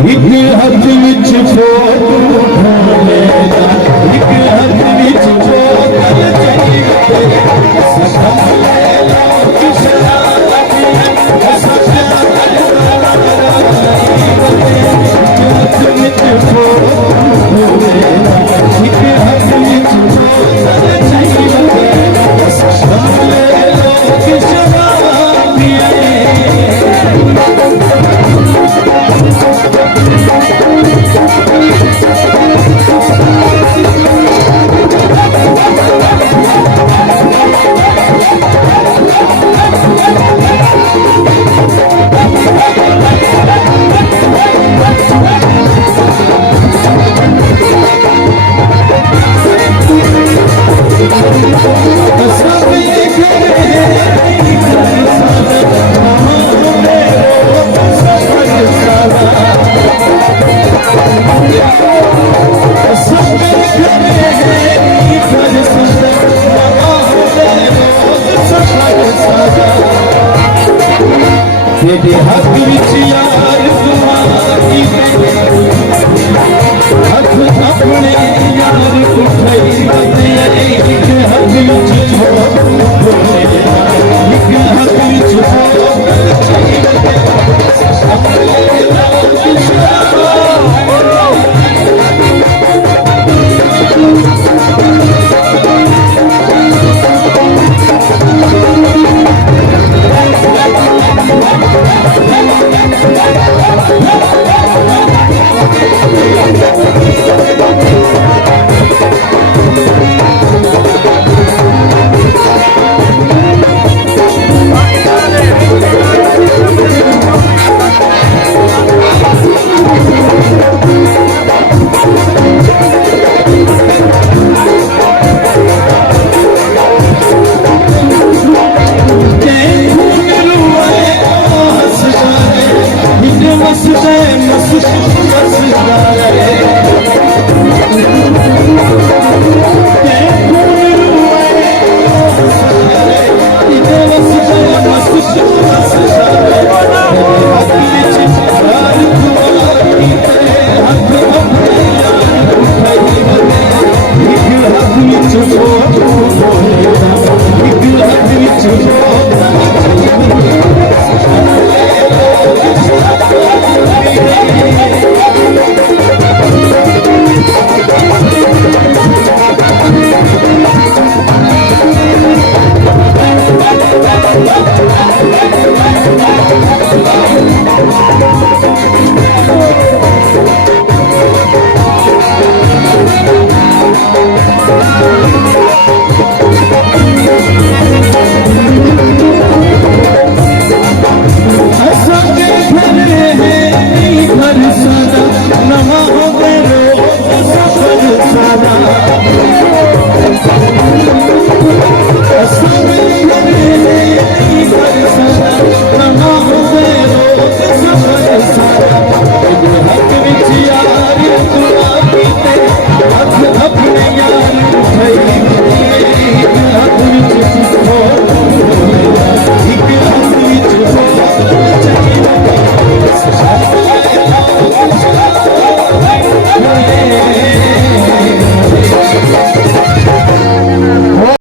एक हथ विच फोटो मेरा, एक हथ विच बोतल चाहिए, सखम ले लो कि शराब एक हथ विच फोटो मेरा, एक हथ विच बोतल चाहिए, सखम ले लो कि शराब पिए। तेरे हक विच यार तुम्हारी हथ अपने यार उठाई तेरे एक हक विच फोटो मेरा, एक हक विच बोतल चाहिए, सखम ले लो कि शराब to